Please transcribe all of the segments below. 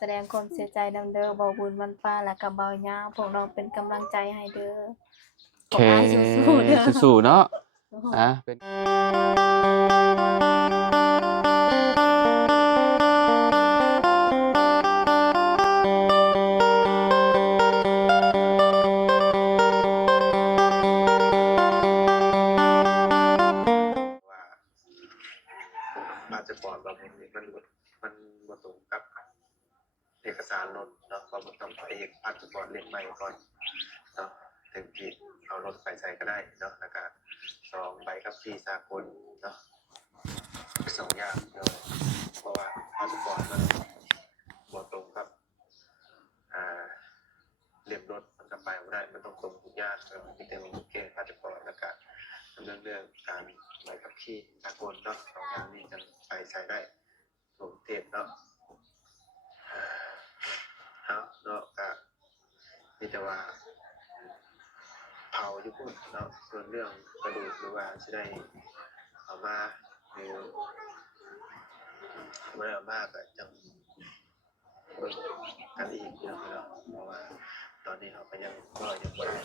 แสดงความเสียใจนำเด้อบ่บุญมันป้าและก็บ่าวยาวพวกเราเป็นกำลังใจให้เด้อพแควกอ้ายสู้ๆเด้อ สู้ๆเนาะเป็นพาสปอร์ตบางคนมันบ่ตรงกับเอกสารรถเนาะเราต้องไปเอกพาสปอร์ตเล่มใหม่ก่อนเนาะถึงที่เอารถไปใส่ก็ได้เนาะแล้วก็2ใบขับขี่สากลเนาะ2อย่างเนาะเพราะว่าพาสปอร์ตมันบ่ตรงกับเล่มรถมันก็ไปบ่ได้มันต้องตรงทุกอย่างมีแต่เก่งพาสปอร์ตแล้วก็เรื่องการใบขับขี่สากลเนาะ2อย่างนี้จะไปใช้ได้ทั่วประเทศเนาะเนาะก็มีแต่ว่าเผาอยู่พุ่นเนาะส่วนเรื่องกระดูกหรือว่าสิได้เอามาหรือบ่ได้เอามาก็จังเบิ่งกันอีกเนาะเพราะว่าตอนนี้เราก็ยังบ่ได้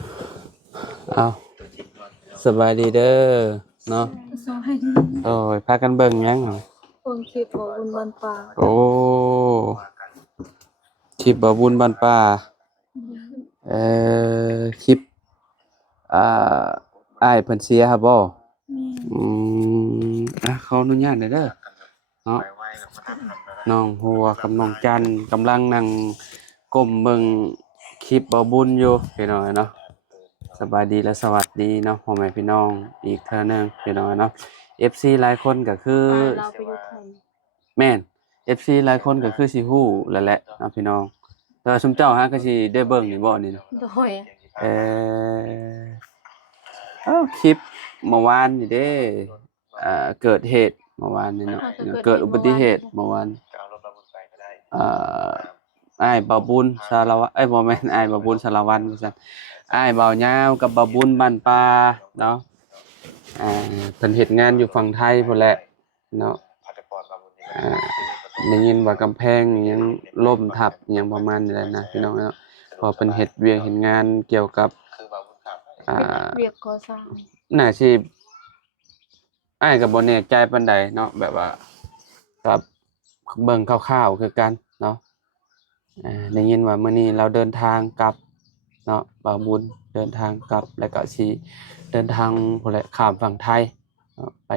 เอา ตัวจริงก่อนเนาะ สบายดีเด้อเนาะ สวัสดี โอ้ยพากันเบิ่งหยังหรอ โอนคลิปบ่บุญมันป้า โอ้คลิปบ่บุญบ้านป่าคลิปอ่าอ้ายเพิ่นเสียครับบ่อืขออนุญาตหน่อยเด้อเนาะน้องหัวกับน้องจันกำลังนั่งก้มเบิ่งคลิปบ่บุญอยู่พี่น้องเนาะสบายดีและสวัสดีเนาะพ่อแม่พี่น้องอีกเทื่อนึงพี่น้องเนาะ FC หลายคนก็คือ เราไปอยู่ไทย แม่น FC หลายคนก็คือสิฮู้แล้วแหละเนาะพี่น้องแต่ว่าซุมเจ้าฮะก็สิได้เบิ่งนี่บ่นี่เนาะ โดย เอ่คลิปเมื่อวานนี่เด้เกิดเหตุเมื่อวานนี่เนาะเกิดอุบัติเหตุเมื่อวานเอารถมาบนไปก็ได้อ่าอ้ายบ่าวบุญสารวัตรบ่แม่นอ้ายบ่าวบุญสารวัตรว่าซั่นอ้ายบ่าวยาวกับบ่าวบุญบ้านป่าเนาะเพิ่นเฮ็ดงานอยู่ฝั่งไทยพุ่นแหละเนาะพาสปอร์ตมาบนนี้ได้ยินว่ากำแพงอิหยังล่มทับอิหยังประมาณนี้แหละนะพี่น้องเนาะเพราะเพิ่นเฮ็ดเวียกเฮ็ดงานเกี่ยวกับคือบ่าวบุญครับเรียกก่อสร้างน่าสิอ้ายก็บ่แน่ใจปานใดเนาะแบบว่าก็เบิ่งคร่าวๆคือกันเนาะได้ยินว่ามื้อนี้เราเดินทางกลับเนาะบ่าวบุญเดินทางกลับแล้วก็สิเดินทางพุ่นแหละข้ามฝั่งไทยเนาะไป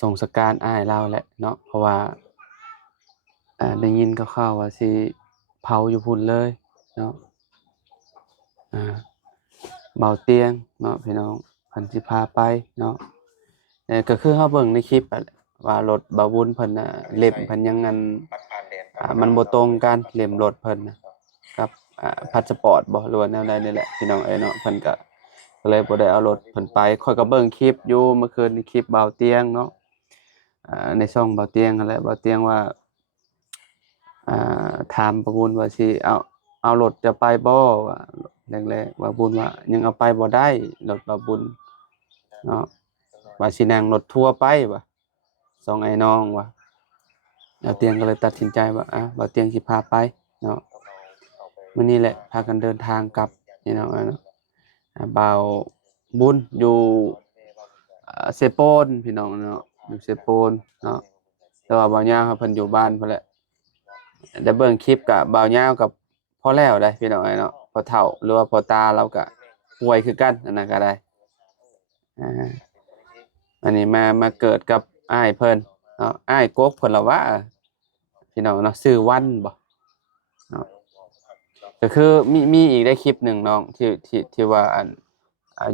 ส่งสการอ้ายเราแหละเนาะเพราะว่าได้ยินคร่าวๆว่าสิเผาอยู่พุ่นเลยเนาะเบาเตียงเนาะพี่น้องเพิ่นสิพาไปเนาะก็คือเฮาเบิ่งในคลิปอะว่ารถเบาบุญเพิ่นน่ะเล่มเพิ่นยังอันมันบ่ตรงกันเล่มรถเพิ่นน่ะกับพาสปอร์ตบ่หรือว่าแนวใดนี่แหละพี่น้องเอ้ยเนาะเพิ่นก็เลยบ่ได้เอารถเพิ่นไปข้อยก็เบิ่งคลิปอยู่เมื่อคืนนี้คลิปเบาเตียงเนาะในช่องเบาเตียงนั่นแหละเบาเตียงว่าถามประบุญว่าสิเอารถจะไปบ่ว่าแรกๆว่าบุญว่ายังเอาไปบ่ได้รถบ่บุญเนาะว่าสินั่งรถทัวร์ไปว่าสองไอ้น้องว่าเตียงก็เลยตัดสินใจว่าบ่เตียงสิพาไปเนาะมื้อนี้แหละพากันเดินทางกลับนี่เนาะบ่าวบุญอยู่เซโปนพี่น้องเนาะอยู่เซโปนเนาะแต่ว่าบ่าวยาวเพิ่นอยู่บ้านพุ่นแหละได้เบิ่งคลิปกับบ่าวยาวกับพอแล้วได้พี่น้องเนาะพอเฒ่าหรือว่าพอตาเราก็ป่วยคือกันอันนั้นก็ได้อันนี้มาเกิดกับอ้ายเพิ่นเนาะอ้ายกกเพิ่นละว่าพี่น้องเนาะชื่อวันบ่เนาะก็คือมีอีกได้คลิปหนึงน้องที่ว่าอัน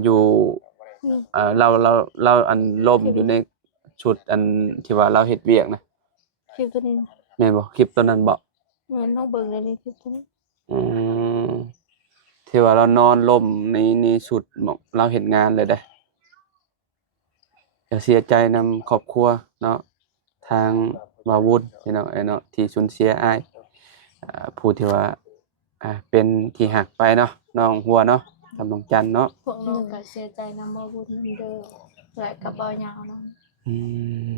อยู่เราอันล่มอยู่ในชุดอันที่ว่าเราเฮ็ดเวียกนะคลิปตัวนี้แม่นบ่คลิปตัวนั้นบ่แม่นน้องเบิ่งได้ในคลิปตัวนี้ที่ว่าเรานอนล่มในชุดหมองเราเฮ็ดงานเลยได้ก็เสียใจนำครอบครัวเนาะทางบ่าววุฒิพี่น้องเนาะที่สูญเสียอ้ายผู้ที่ว่าเป็นที่หักไปเนาะน้องหัวเนาะกับน้องจันเนาะพวกน้องก็เสียใจนำบ่บุญนำเด้อและกับบ่าวยาวน อืม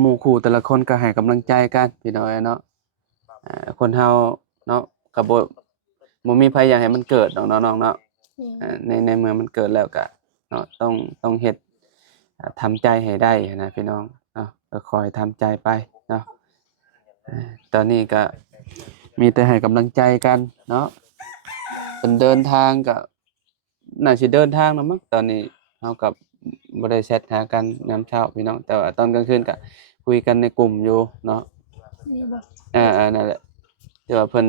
หมู่คู่แต่ละคนก็ให้กำลังใจกันพี่น้อยเนาะคนเฮาเนาะก็บ่มีไผอยากให้มันเกิดดอกเนาะน้องเนาะในเมื่อมันเกิดแล้วก็เนาะต้องเฮ็ดทำใจให้ได้นะพี่น้องเนาะก็คอยทำใจไปเนาะตอนนี้ก็มีแต่ให้กำลังใจกันเนาะเพิ่นเดินทางก็น่าสิเดินทางแล้วมั้งตอนนี้เฮากับบ่ได้แชตหากันยามเช้าพี่น้องแต่ว่าตอนกลางคืนก็คุยกันในกลุ่มอยู่เนาะ นี่บ่ นั่นแหละที่ว่าเพิ่น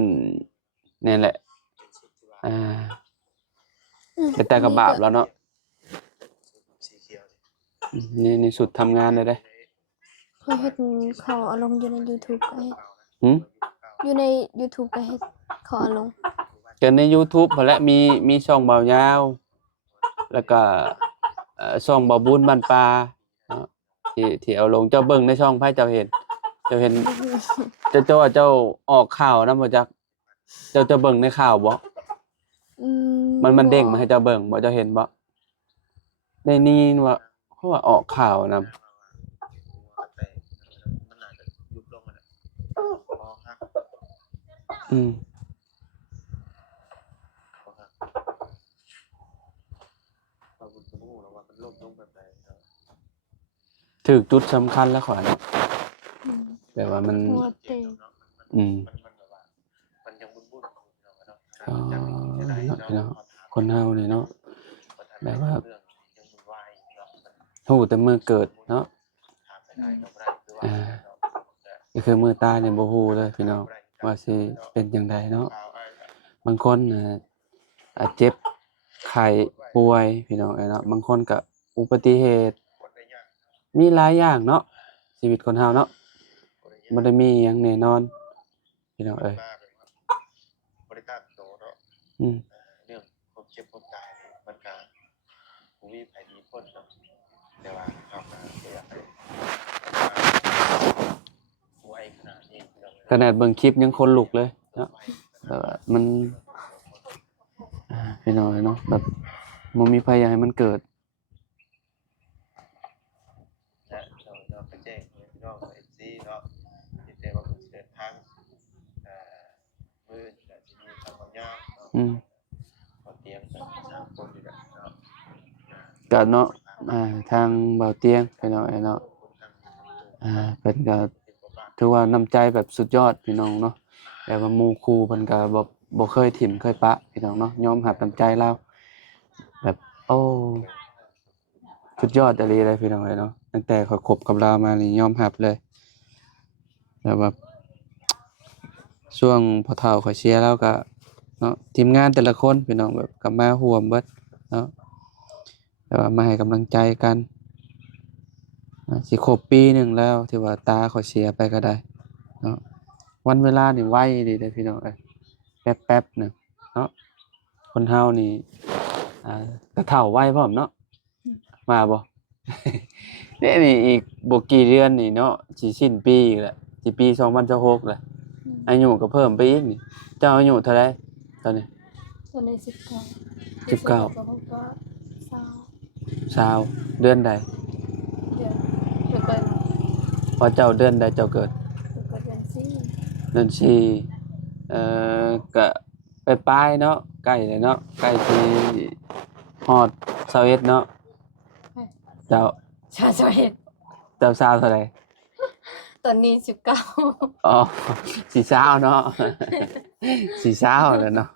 นี่แหละอ่าแต่ก็บาปแล้วเนาะ สีเขียว นี่สุดทำงานเลยเด้ เขาเฮ็ดขอเอาลงอยู่ใน YouTube ก็เฮ็ด หึ อยู่ใน YouTube ก็เฮ็ดขอเอาลง ก็ใน YouTube พุ่นแหละมีช่องเบายาว แล้วก็ช่องเบาบุญบ้านป่าเนาะที่เอาลงเจ้าเบิ่งในช่องไผเจ้าเห็นเจ้าว่าเจ้าออกข่าวนำบ่จักเจ้าเบิ่งในข่าวบ่ อืม มันเด้งมาให้เจ้าเบิ่งบ่เจ้าเห็นบ่ในนี้ว่าเขาว่าออกข่าวนำ มันน่าจะยุบลงมันพอฮัก อืม พอฮักพอบุญสมูแล้วว่ามันลงแบบไหน ถึกจุดสำคัญแล้วขอยเนาะ อืม แต่ว่ามัน หัวเตะ อืม มันแบบว่ามันยังบุญเนาะ อ๋อเนาะคนเฮานี่เนาะแบบว่าฮู้แต่มื้อเกิดเนาะก็คือมื้อตายนี่บ่ฮู้เลยพี่น้องว่าสิเป็นจังไดเนาะบางคนเจ็บไข้ป่วยพี่น้องเนาะบางคนก็อุบัติเหตุมีหลายอย่างเนาะชีวิตคนเฮาเนาะบ่ได้มีหยังแน่นอนพี่น้องเอ้ย บริการโตเนาะ อืม เรื่องความเจ็บความตายมันก็บ่มีไผดีพ้นเนาะแต่ว่าเฮาก็อยากให้ไว้ขนาดนี้ ขนาดเบิ่งคลิปยังขนลุกเลยเนาะแบบว่ามันพี่น้องเนาะแบบบ่มีไผอยากให้มันเกิด และเราไปแจ้งพี่น้องFC เนาะที่แต่ว่าเดินทางมื้อก็สิมีทางบางอย่างเนาะ อืม ก็เตรียมกัน3คนอยู่แล้วเนาะ ก็เนาะทางเบาเตียงพี่น้องเนาะเพิ่นก็ถือว่าน้ำใจแบบสุดยอดพี่น้องเนาะแบบว่าหมู่คู่เพิ่นก็บ่เคยถิ่มเคยปะพี่น้องเนาะยอมรับน้ำใจเราแบบโอ้สุดยอดอีหลีเลยพี่น้องเนาะตั้งแต่ข้อยคบกับเรามานี่ยอมรับเลยแบบว่าช่วงพอเฒ่าข้อยเชียร์แล้วก็เนาะทีมงานแต่ละคนพี่น้องแบบก็มาร่วมเบิดเนาะแต่ว่ามาให้กำลังใจกันสิครบปีหนึ่งแล้วที่ว่าตาเขาเสียไปก็ได้เนาะวันเวลานี่ไวดีเด้อพี่น้องเอ้ยแป๊บๆหนึ่งเนาะคนเฮานี่ก็เฒ่าไวพร้อมเนาะมาบ่ เนี่ยนี่อีกบ่กี่เดือนนี่เนาะสิสิ้นปีอีกแล้วสิปี2026แล้วอายุก็เพิ่มไปอีกนี่เจ้าอายุเท่าใดตอนนี้ ตัวใน19 19 ก็20 20เดือนใด เดือนเดือนเกิด พอเจ้าเดือนใดเจ้าเกิด เดือน4 เดือนสี่ก็ไปปลายเนาะใกล้เลยเนาะใกล้ที่ฮอด21เนาะเจ้า ชาเฮ็ด เจ้าสาวเท่าไหร่ ตอนนี้19 อ๋อสิสาวเนาะ สิสาวแล้วเนาะ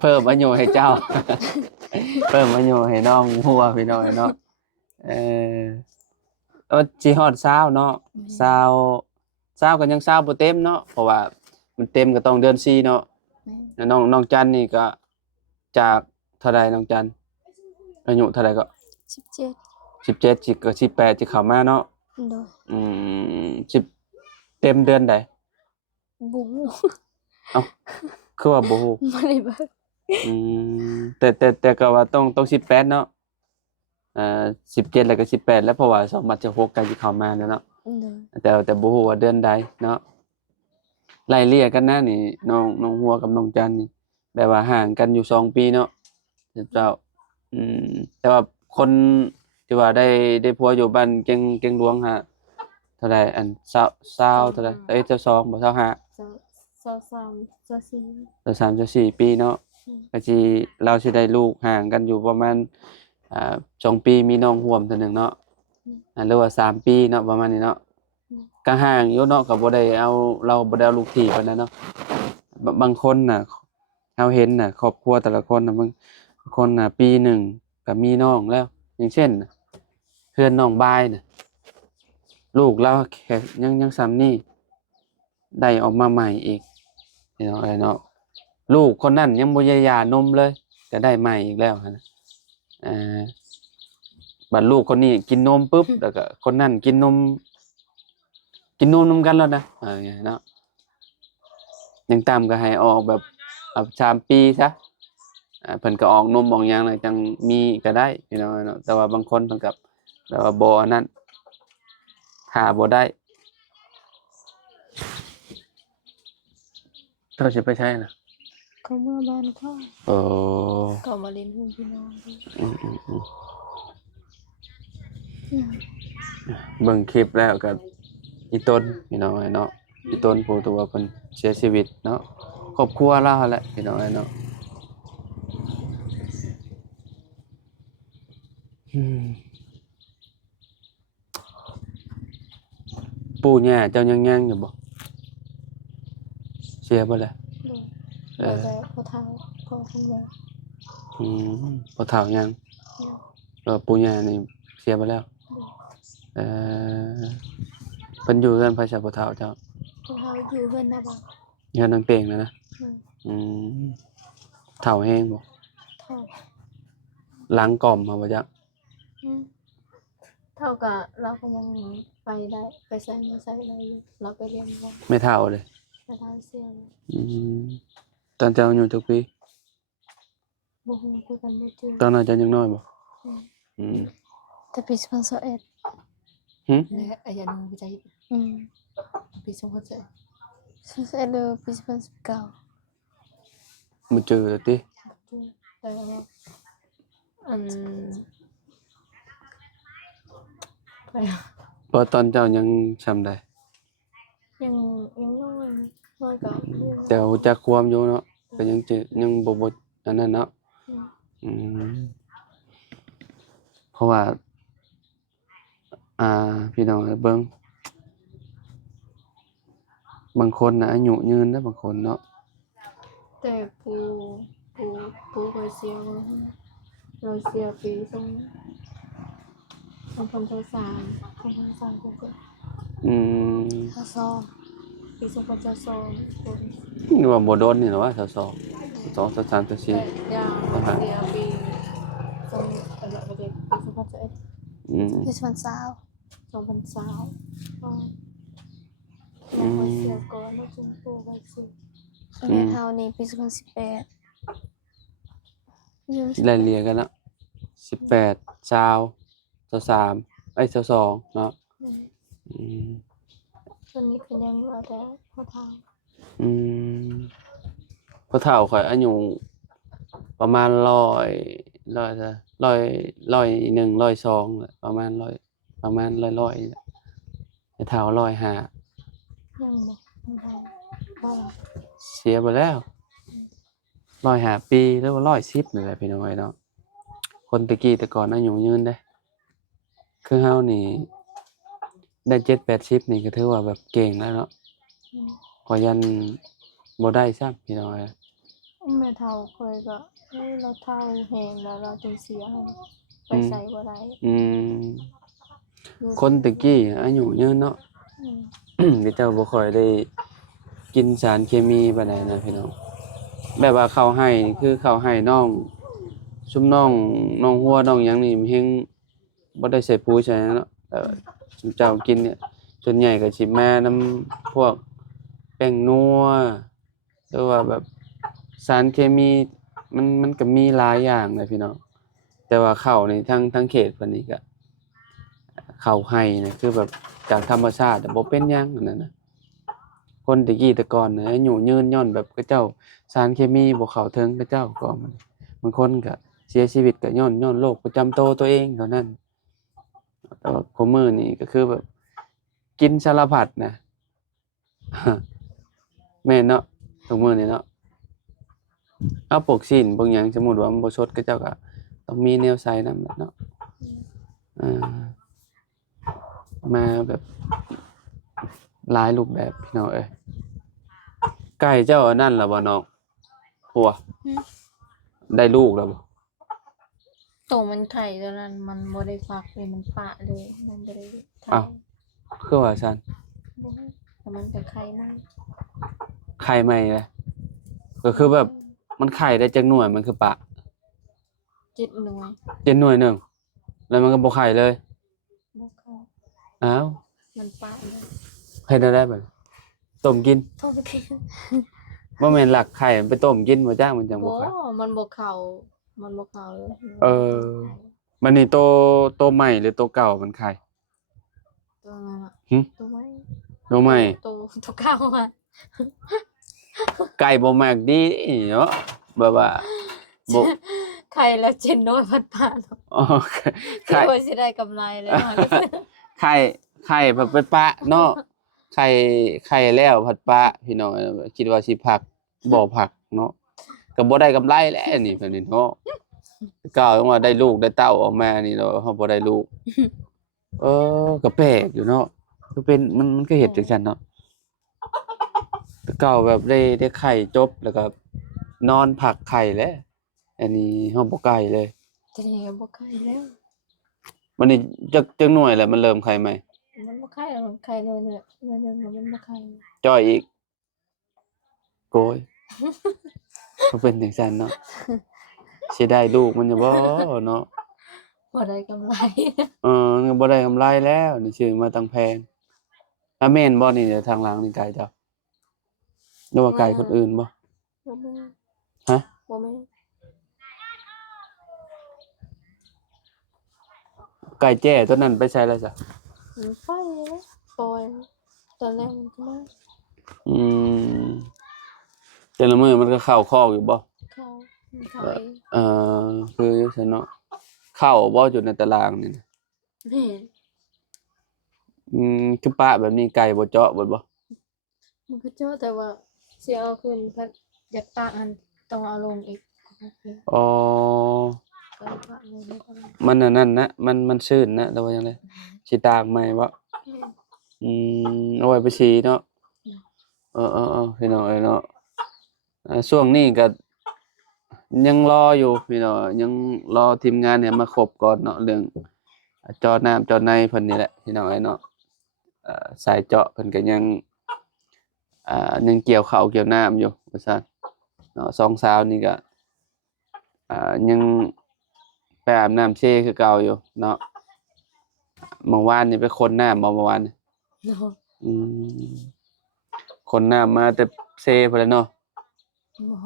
เพิ่มอายุให้เจ้า เพิ่มอายุให้น้องหัวพี่น้อยเนาะเอ่อสิฮอด20เนาะ20ก็ยัง20บ่เต็มเนาะเพราะว่ามันเต็มก็ต้องเดือน4เนาะ แม่น น้องจันนี่ก็จากเท่าใดน้องจันอายุเท่าใดก็ 17 17สิก็18สิเข้ามาเนาะ โดย อืม10เต็มเดือนใด บุ้ง เอ้าคือว่าบ่ฮู้ บ่ได้เบิก อืมแต่ก็ว่าต้อง18เนาะ17แล้วก็18แล้วเพราะว่า2016ใกล้สิเข้ามาแล้วเนาะ โดย แต่บ่ฮู้ว่าเดือนใดเนาะไล่เลี่ยกันนะนี่น้องหัวกับน้องจันนี่แบบว่าห่างกันอยู่2ปีเนาะเจ้าแต่ว่าคน ที่ว่าได้ผัวอยู่บ้านเก่งหลวงฮะเท่าใดอัน20เท่าใดเจ้า2บ่25 เจ้าสามเจ้าสี่ แล้ว3จะ4ปีเนาะก็สิเราสิได้ลูกห่างกันอยู่ประมาณ2ปีมีน้องร่วมเทื่อหนึงเนาะหรือว่า3ปีเนาะประมาณนี้เนาะก็ห่างอยู่เนาะก็บ่ได้เอาเราบ่ได้เอาลูกถีบปานนั้นเนาะบางคนน่ะเฮาเห็นน่ะครอบครัวแต่ละคนน่ะบางคนน่ะปีหนึ่งก็มีน้องแล้ว อย่างเช่นน่ะเพื่อนน้องบายน่ะลูกเราแค่ยังซ้ำนี่ได้ออกมาใหม่อีกเนาะลูกคนนั้นยังบ่ได้หย่านมเลยก็ได้ใหม่อีกแล้วหั่นน่ะเอ่อบัดลูกคนนี้กินนมปุ๊บแล้วก็คนนั้นกินนมนำกันแล้วนะเนาะยังต่ำก็ให้ออกแบบ3ปีซะเพิ่นก็ออกนมออกหยังแล้วจังมีก็ได้พี่น้องเนาะแต่ว่าบางคนเพิ่นก็แบบว่าบ่อันนั้นถ้าบ่ได้เจ้าสิไปใช้น่ะ เขาเมื่อบ้านเขา โอ้ ก็มาเล่นเพื่อนพี่น้องด้วย อืมเบิ่งคลิปแล้วก็อีต้นพี่น้องเนาะอีต้นผู้ที่ว่าเพิ่นเสียชีวิตเนาะครอบครัวเราหั่นแหละพี่น้องเนาะปู่ย่าเจ้ายังอยู่บ่เสียบ่แล้ว โดยแต่พอเท้าพอทั้งแบบ บ่เฒ่ายังปู่ย่านี่เสียไปแล้วเเพิ่นอยู่เรือนไผซะบ่เฒ่าเจ้า พอเท้าอยู่เพื่อนนะบ่ เรือนนางเป้งนั่นนะเฒ่าแฮงบ่ เท่า หลังกล่อมมาบ่จ๊ะ เท่ากับเราก็ยังไปได้ไปใส่มาใส่อะไรอยู่เราไปเรียนว่า ไม่เฒ่าเลย ไปทางเสียง ตอนเจ้าอายุจักปี บ่ฮู้คือกันบ่จื้อ ตอนนั้นเจ้ายังน้อยบ่ แต่ปี2021 และอายุนึงไปใจ ปี2021 2021เด้อปี2019 บ่เจอแล้วติ แต่ว่าไป เพราะตอนเจ้ายังจำได้ ยังน้อยกับ แต่รู้จักความอยู่เนาะก็ยังยังบ่อันนั้นเนาะเพราะว่าพี่น้องเบิ่งบางคนน่ะอายุยืนนะบางคนเนาะ แต่ปูไปเสียเราเสียปี2023ก็เกิด 22 ปี2022คน นี่ว่าบ่โดนนี่เนาะว่า22 23 แต่ 24 ยาวเสียปี2021ปี2021 ปี2020 2020แล้วก็เสียก่อนแล้วจึงปูไปเสีย อันนี้เฮานี่ปี2018 ไล่เลี่ยกันเนาะ18 20 23เอ้ย22เนาะ ส่วนนี้คือยังเหลือแต่พ่อเฒ่า พอเฒ่าข่อยอายุประมาณ100จ้ะ100 101 102แหละประมาณ100ไอ้เฒ่า105 ยังบ่ได้พ่อเรา เสียไปแล้ว105ปีหรือว่า110นี่แหละพี่น้องเอ้ยเนาะคนตะกี้แต่ก่อนอายุยืนเด้คือเฮานี่ได้70-80นี่ก็ถือว่าแบบเก่งแล้วเนาะขอยันบ่ได้ซ้ำพี่น้องเอ้ย แม่เฒ่าเคยก็เราเฒ่าแฮงแล้วเราจึงเสียไปใส่บ่ได้ คนตะกี้อายุยืนเนาะ ที่เจ้าบ่ค่อยได้กินสารเคมีปานใดนะพี่น้องแบบว่าข้าวให้นี่คือข้าวให้น้องซุมน้องหัวน้องหยังนี่มันเฮงบ่ได้ใส่ปุ๋ยใส่หยังเนาะซุมเจ้ากินเนี่ยส่วนใหญ่ก็สิมานํพวกแป้งนัวหรือว่าแบบสารเคมีมันก็มีหลายอย่างนะพี่น้องแต่ว่าข้าวนี่ทั้งเขตเพิ่นนี่ก็ข้าวให้นี่คือแบบจากธรรมชาติบ่เป็นหยังอันนั้นน่ะคนตะกี้แต่ก่อนน่ะอายุยืนย้อนแบบเขาเจ้าสารเคมีบ่เข้าถึงเขาเจ้าก็บางคนก็เสียชีวิตก็ย้อนโรคประจำตัวตัวเองเท่านั้น แต่ว่าคุมื้อนี้ก็คือแบบกินสารพัดนะ แม่นเนาะทุกมื้อนี้เนาะเอาพวกชิ้นพวกหยังสมมุติว่ามันบ่สดก็เจ้าก็ต้องมีแนวใส่นำแหละเนาะอ่ามาแบบหลายรูปแบบพี่น้องเอ้ยไก่เจ้าอันนั้นล่ะบ่น้องผัวได้ลูกแล้วบ่ โตมันไข่ตอนนั้นมันบ่ได้ฟักเลยมันปะเลยมันบ่ได้ไข่ อ้าว คือว่าซั่น บ่แต่มันก็ไข่นั่น ไข่ใหม่เลยก็คือแบบมันไข่ได้จักหน่วยมันคือปะ 7 หน่วย 7หน่วยหนึงแล้วมันก็บ่ไข่เลย บ่ไข่ อ้าว มันปะเลย เฮ็ดได้บัดต้มกิน โตไปกิน บ่แม่นหลักไข่มันไปต้มกินบ่จ้างมันจังบ่ บ่ ไข่ มันบ่เข้ามันบ่เข้าเลย มันนี่โตใหม่หรือโตเก่ามันไข่ ตัวนั้นอะ หึ ตัวไม่ โตใหม่ ตัวเก่าอะ ไก่บ่มักดีเนาะแบบว่าบ่ ไข่ละ700พันบาท อ๋อ ไข่ ไข่ ว่าสิได้กำไรเลยว่า ไข่แบบไปปะเนาะไข่แล้วผัดปะพี่น้องคิดว่าสิพักบ่พักเนาะก็บ่ได้กำไรแล้วนี่เพิ่นนี่เนาะกล่าวว่าได้ลูกได้เต้าออกมานี่เนาะเฮาบ่ได้ลูก ก็แปลกอยู่เนาะก็เป็นมันก็เฮ็ดจังซั่นเนาะแต่เก่าแบบได้ไข่จบแล้วก็นอนพักไข่แล้วอันนี้เฮาบ่ไกลเลย จะได้บ่ไข่แล้ว มันนี่จักหน่วยแล้วมันเริ่มไข่ใหม่ มันบ่ไข่แล้วมันไข่เลยเนี่ยเดี๋ยวมันบ่ไข่ จ้อยอีกโกย ก็เป็นจังซั่นเนาะสิได้ลูกมันจะบ่เนาะ บ่ได้กำไร ก็บ่ได้กำไรแล้วนี่ซื้อมาตั้งแพงแม่นบ่นี่เดี๋ยวทางหลังนี่ไก่เจ้าหรือว่าไก่คนอื่นบ่ บ่แม่น ฮะ บ่แม่น ไก่แจ้ตัวนั้นไปใช้แล้วจ้ะ มันไปแล้วปล่อยตอนแรกมันก็มา อืมแต่ละมื้อมันก็เข้าคอกอยู่บ่ เข้ามันเข้าเอง คือจังซั่นเนาะเข้าบ่อยู่ในตารางนี่นะ แม่น คือปะแบบนี้ไก่บ่เจาะเบิดบ่ มันก็เจาะแต่ว่าสิเอาขึ้นพัดอยากปะอันต้องเอาลงอีก อ๋อ ก็ปะเลยแล้วก็ลง มันอันนั้นนะมันชื้นนะแต่ว่าจังได๋สิตากใหม่บ่ แม่น เอาไว้ไปฉี่เนาะพี่น้องเอ้ยเนาะช่วงนี้ก็ยังรออยู่พี่น้องยังรอทีมงานเนี่ยมาครบก่อนเนาะเรื่องเจาะน้ำเจาะในเพิ่นนี่แหละพี่น้องเอ้ยเนาะสายเจาะเพิ่นก็ยังเกี่ยวข้าวเกี่ยวน้ำอยู่ว่าซั่นเนาะสองสาวนี่ก็ยังไปอาบน้ำเชคือเก่าอยู่เนาะเมื่อวานนี่ไปคนน้ำบ่เมื่อวานนี่ เนาะ อืมคนน้ำมาแต่เซพุ่นแหล้วเนาะ บ่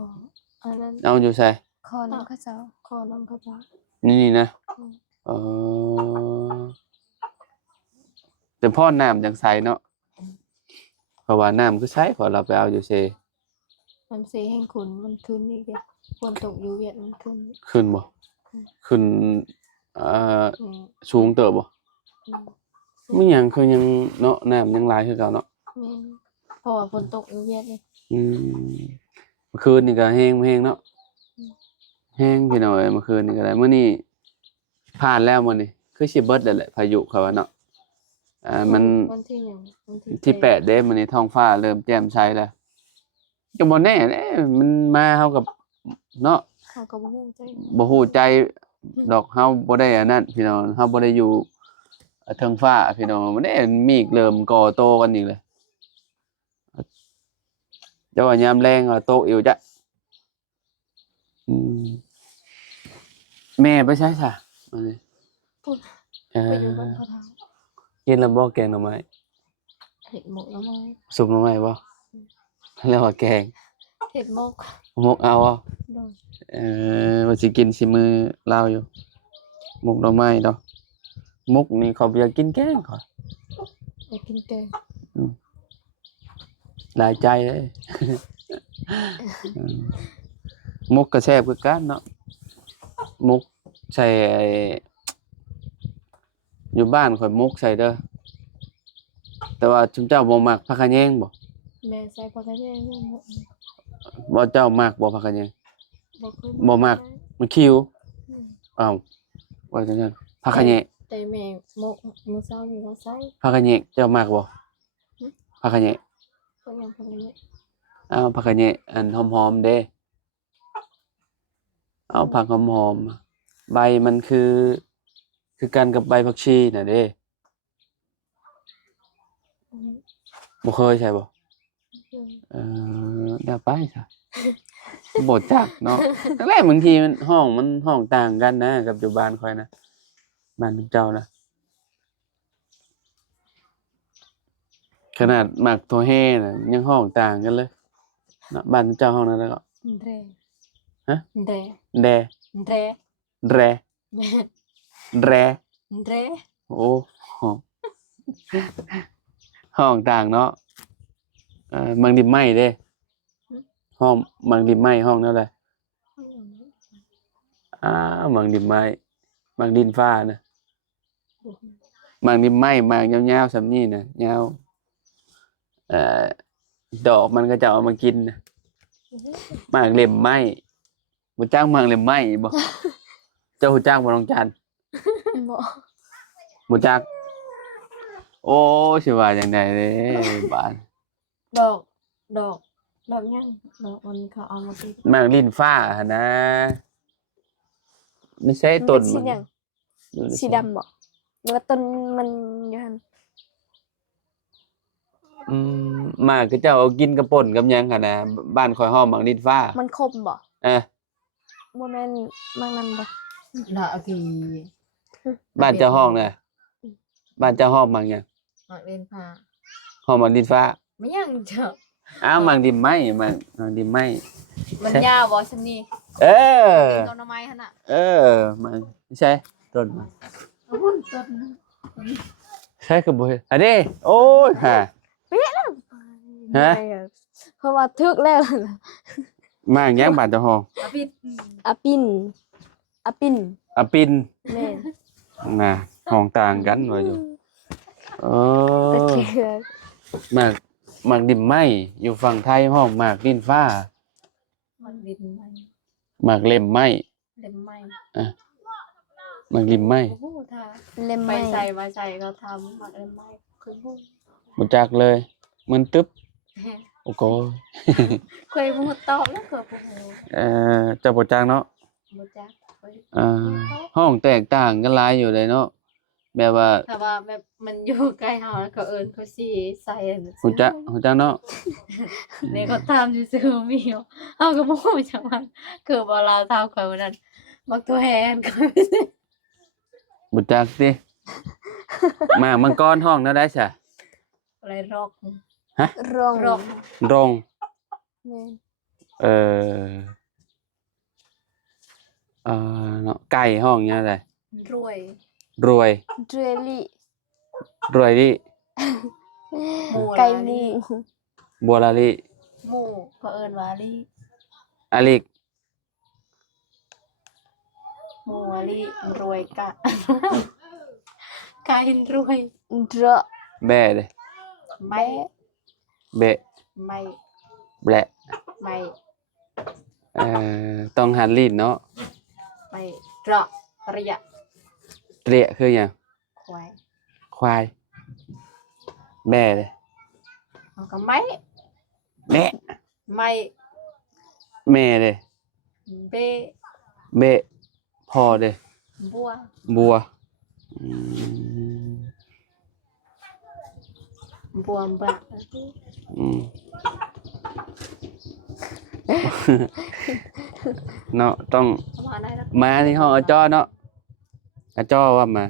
อันนั้น เอาอยู่ไส ขอน้ำข้าวเจ้า ขอน้ำเข้าไป นี่นะ อืม อ๋อแต่พ่อน้ำจังใสเนาะเพราะว่าน้ำคือใสพอเราไปเอาอยู่เซ มันเสแห่งขุนมันขึ้นอีกเด้ฝนตกอยู่เวียดมันขึ้น ขึ้นบ่ขึ้นเอ่อ อืม สูงเติบบ่ อืม มีหยังคือยังเนาะน้ำยังหลายคือเก่าเนาะ แม่นเพราะว่าฝนตกอยู่เวียดนี่ อืมเมื่อคืนนี่ก็แห้งเนาะแห้งพี่น้องเอ้ยเมื่อคืนนี่ก็ได้มื้อนี้ผ่านแล้วมื้อนี้คือสิเบิดแล้วแหละพายุเขาว่าเนาะมัน วันที่หนึ่งวันที่8เด้มื้อนี้ท้องฟ้าเริ่มแจ่มใสแล้วก็บ่แน่เด้มันมาเฮากับเนาะ เขาก็บ่ฮู้ใจ บ่ฮู้ใจดอกเฮาบ่ได้อันนั้นพี่น้องเฮาบ่ได้อยู่เทิงฟ้าพี่น้องมันได้มีอีกเริ่มก่อโตกันอีกเลยแต่ว่ายามแรงโตอยู่จ้ะแม่ไปใช้ซะมื้อนี้ พูด เอ ไป อ อยู่บ้านเขาเฒ่า กินแล้วบ่แกงหน่อไม้ เฮ็ดหมกแล้วมั้ง ซุปหน่อไม้บ่เรียกว่าแกง เฮ็ดหมก หมกเอาบ่ โดน ว่าสิกินสิมื้อลาวอยู่หมกหน่อไม้เนาะหมกนี่เขาบ่อยากกินแกงเขา อยากกินแกง หลายใจเลย มุกก็แซ่บคือกันเนาะมุกใส่ อยู่บ้านข่อยมุกใส่เด้อแต่ว่าชุมเจ้าบ่มักผักขะแยงบ่ แม่ใส่ผักกระเทียมหมด บ่เจ้ามักบ่ผักขะแยง บ่เคย บ่มัก มันคิว อืม อ้าวว่าจังซั่นผักขะแยง แต่แม่หมกมื้อเช้านี่เราใส่ ผักขะแยงเจ้ามักบ่ผักขะแยง เพิ่นยังผักกระเทียม อ้าวผักขะแยงอันหอมๆเด้เอาผักหอมๆใบมันคือกันกับใบผักชีน่ะเด้ อืม บ่เคยใช่บ่ อืม เดี๋ยวไปซะบ่จักเนาะแรกๆบางทีมันห้องต่างกันนะกับอยู่บ้านข่อยนะบ้านเจ้านะขนาดหมักตัวแห่น่ะยังห้องต่างกันเลยเนาะบ้านเจ้าห้องนั้นแล้วก็ แด ฮะ แด แด แด แร แม่ แร แด โอ้ห้องห้องต่างเนาะบางดิบไหม้เด้ห้องบางดิบไหม้ห้องนั่นแหละบางดิบไหม้บางดินฟ้านะบางดิบไหม้บางยาวๆสำนี้นะยาวดอกมันก็จะเอามากินนะหมากเล็มไหม้บ่จ้างหมากเล็มไหม้บ่เจ้าฮู้จักบ่น้องจัน บ่ บ่จักโอ้สิว่าจังได๋เด้บ้าน ดอกดอกยังดอกมันเขาเอามากิน หมากลิ้นฟ้าหั่นนะไม่ใช่ต้น มั มัน เป็นสีหยังสีดำบ่หรือว่าต้นมันอยู่หั่น หมากก็เจ้าเอากินกับป่นกับหยังหั่นนะบ้านข่อยฮ้อมหมากลิ้นฟ้า มันคมบ่ เออ บ่แม่นบางนั้นบ่ ดอกกี บ้านเจ้าห้องน่ะบ้านเจ้าห้องหมากหยัง หมักเล่นผ้า ห้องหมากลิ้นฟ้า ไม่ยังเถอะ อ้าวหมากดินไหม้หมากดินไหม้ มันยาวบ่ฉันนี่ เออ เป็นต้นไม้หั่นน่ะ เออมันไม่ใช่ต้นมัน เอาพุ่นต้น ใช่คือบ่เฮ็ดอันนี้โอ้ยฮะ ฮะ ไม่อะเพราะว่าทึกแล้วล่ะ มาแย่งบาดเจ้าห้อง อาปิด อาปินอาปิน อะปิน แม่น น่ะห้องต่างกันว่าอยู่เอ ตะ อ เคียน หมากดินไหม้อยู่ฝั่งไทยห้องหมากดินฟ้า มันดินมัน หมากเล่มไหม้ เล่มไม้ หมากดินไหม้ โอ้โหถ้า เล่ม ไป ไม้ ใส่มาใส่ก็ทำหมักเล่มไม้คือบุ้ง บ่จักเลยมันตึ๊บโอ้โห เคยพูดตอบแล้วเคยพูด เจ้าบ่จักเนาะ บ่จักเคย ห้องแตกต่างกันหลายอยู่เลยเนาะแบบว่า ถ้าว่าแบบมันอยู่ใกล้เฮาแล้วก็เอิ้นเขาสิใส่ ฮู้จักเนาะ นี่ก็ตามซื่อๆมีอยู่เฮาก็บ่ฮู้จักว่าคือบ่ลาวเท่าข่อยวันนั้นมักตัวแฮนก็ บ่จักติหมากมังกรห้องนั่นได้ซะ อะไรรอก ร้อง รอก รง แม่น เอ่อเนาะไก่ห้องเนี้ยอะไร รวย รวย เจวลี่ รวยดิ หมู่ ไก่ ลา หมู ลี บัวลาลิ หมู่ก็เอิ้นว่าลี อาลิก หมู่ว่าลีรวยกะ กายรวย เดราะ แบ่เด้ ไม่ เบะ ไม่ แบะ ไม่ ต้องหันลิ้นเนาะ ไม่เตระระยะ เตรียคือหยัง ควาย ควายแบ่เด้ แล้วก็ไม่ แบะ ไม่ แม่เด้ เบ เบะพ่อเด้ บัว บัวอืม บัวบะ อืม เนาะต้อง ประมาณนั้นนะ มาที่ห้องอาจ้อเนาะอาจ้อว่ามา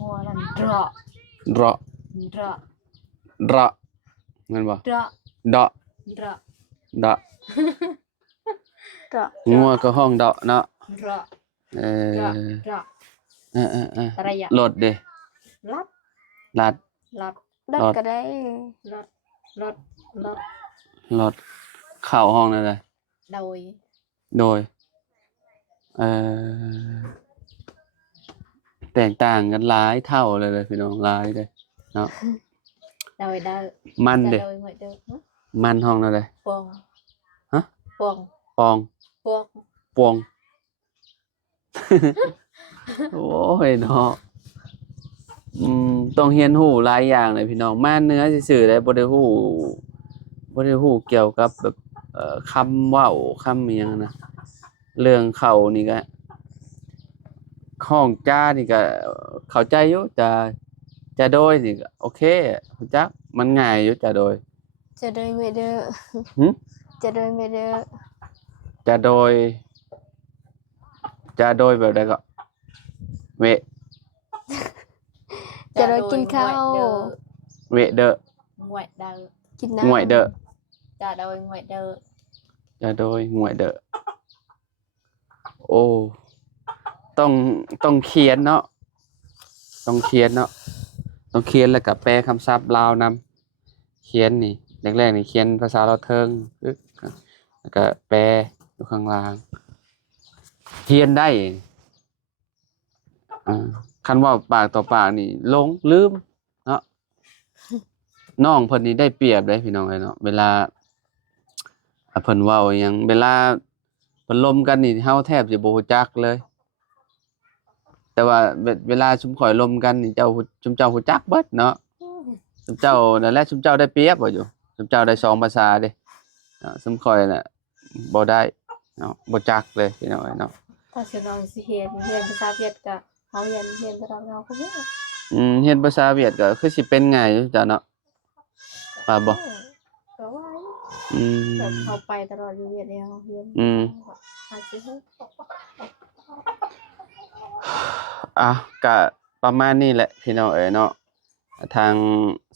บัวนั่นเตระ เดาะ เตระ เดาะแม่นบ่ เตระ เดาะ เตระ เดาะ เดราะ งัวก็ห้องเดาะเนาะ เตระ เอ เตระ อ เตระระยะ รถเด้ ลัด ลัด ลัด ดัด รอด ก็ได้ ลัดลัดลัด รถเข้าห้องนั่นแหละ โดย โดย เออ แตกต่างกันหลายเท่าเลยพี่น้องหลายเลยเนาะ đau đau มัน จะ เด้ đau ngoài được hả มันห้องนั่นเลย buông ฮะ buông ปอง buông ปวง โอ้ยเนาะต้องเรียนรู้หลายอย่างเลยพี่น้องมาเหนือซื่อๆได้บ่ได้รู้เกี่ยวกับแบบคำเว้าคำอิหยังนะเรื่องเข้านี่ก็ห้องจ้านี่ก็เข้าใจอยู่จะโดยนี่ก็โอเครู้จักมันง่ายอยู่จะโดย จะโดยไม่เด้อ หึ จะโดยไม่เด้อ จะโดยแบบใดก็เว จะโดยกินข้าว เวเด้อ ngoài đời กินน้ำ ง่วยเด้อ จะđau ngoài đời จะโดยง่วยเด้อโอ้ต้องเขียนเนาะต้องเขียนแล้วก็แปลคำศัพท์ลาวนำเขียนนี่แรกๆนี่เขียนภาษาลาวเทิงปึ๊กแล้วก็แปลอยู่ข้างล่างเขียนได้คันว่าปากต่อปากนี่หลงลืมเนาะ น้องเพิ่นนี่ได้เปรียบเลยพี่น้องเอ้ยเนาะเวลาเพิ่นเว้าอิหยังเวลาเพิ่นลมกันนี่เฮาแทบสิบ่ฮู้จักเลย แต่ว่าเวลาชุมข่อยลมกันนี่ชุมเจ้าฮู้จักเบิดเนาะชุมเจ้านั่นแหละชุมเจ้าได้เปรียบบ่อยู่ชุมเจ้าได้2ภาษาเด้เนาะชุมข่อยน่ะบ่ได้เนาะบ่จักเลยพี่น้องเอ้ยเนาะ ta sẽ nói gì hiềnภาษาเวียดcảเขาhiềnภาษาเราก็biết เรียนภาษาเวียดก็คือสิเป็นง่ายอยู่จ้ะเนาะว่าบ่ có ai อืม แต่เขาไปตลอดอยู่เวียดเดียวเฮียน อืม อาจจะให้ ก็ประมาณนี้แหละพี่น้องเอ๋ยเนาะทาง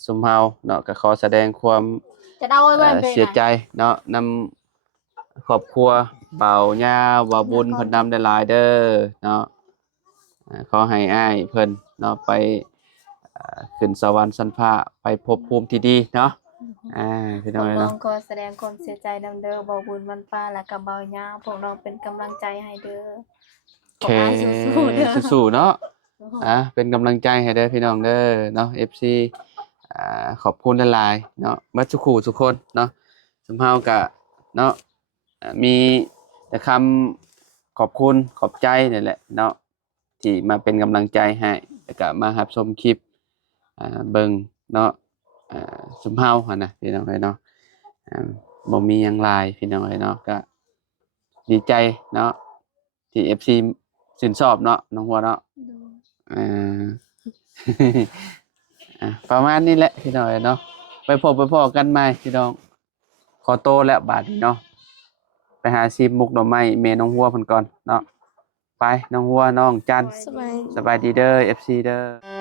ซุมเฮาเนาะก็ขอแสดงความ จะเดาไว้เป็น เสียใจเนาะนำครอบครัวเบาย่าว่าบุญเพิ่นนำได้หลายเด้อเนาะขอให้อ้ายเพิ่นเนาะไปขึ้นสวรรค์ชั้นฟ้าไปภพภูมิที่ดีเนาะพี่น้องเอ๋ย น้อ เนาะ งก็แสดงความเสียใจนำเด้อบ่บุญมันป้าและกับเบาย่าพวกเราเป็นกำลังใจให้เด้อ โอเค ขอให้สู้ๆเด้อ สู้ๆเนาะเป็นกำลังใจให้เด้อพี่น้องเด้อเนาะ FC ขอบคุณหลายๆเนาะเบิดทุกคู่ทุกคนเนาะซุมเฮาก็เนาะมีแต่คำขอบคุณขอบใจนี่แหละเนาะที่มาเป็นกำลังใจให้แล้วก็มารับชมคลิปเบิ่งเนาะซุมเฮาหั่นน่ะพี่น้องเอ้ยเนาะบ่มีหยังหลายพี่น้องเอ้ยเนาะก็ดีใจเนาะที่ FC ชื่นชอบเนาะน้องหัวเนาะอ่า ประมาณนี้แหละพี่น้องเนาะไปพบกันใหม่พี่น้องขอโตแล้วบาดนี้เนาะไปหาซีมุกหน่อไม้เมน้องหัวเพิ่นก่อนเนาะไปน้องหัวน้องจัน สบาย สบายดีเด้อ FC เด้อ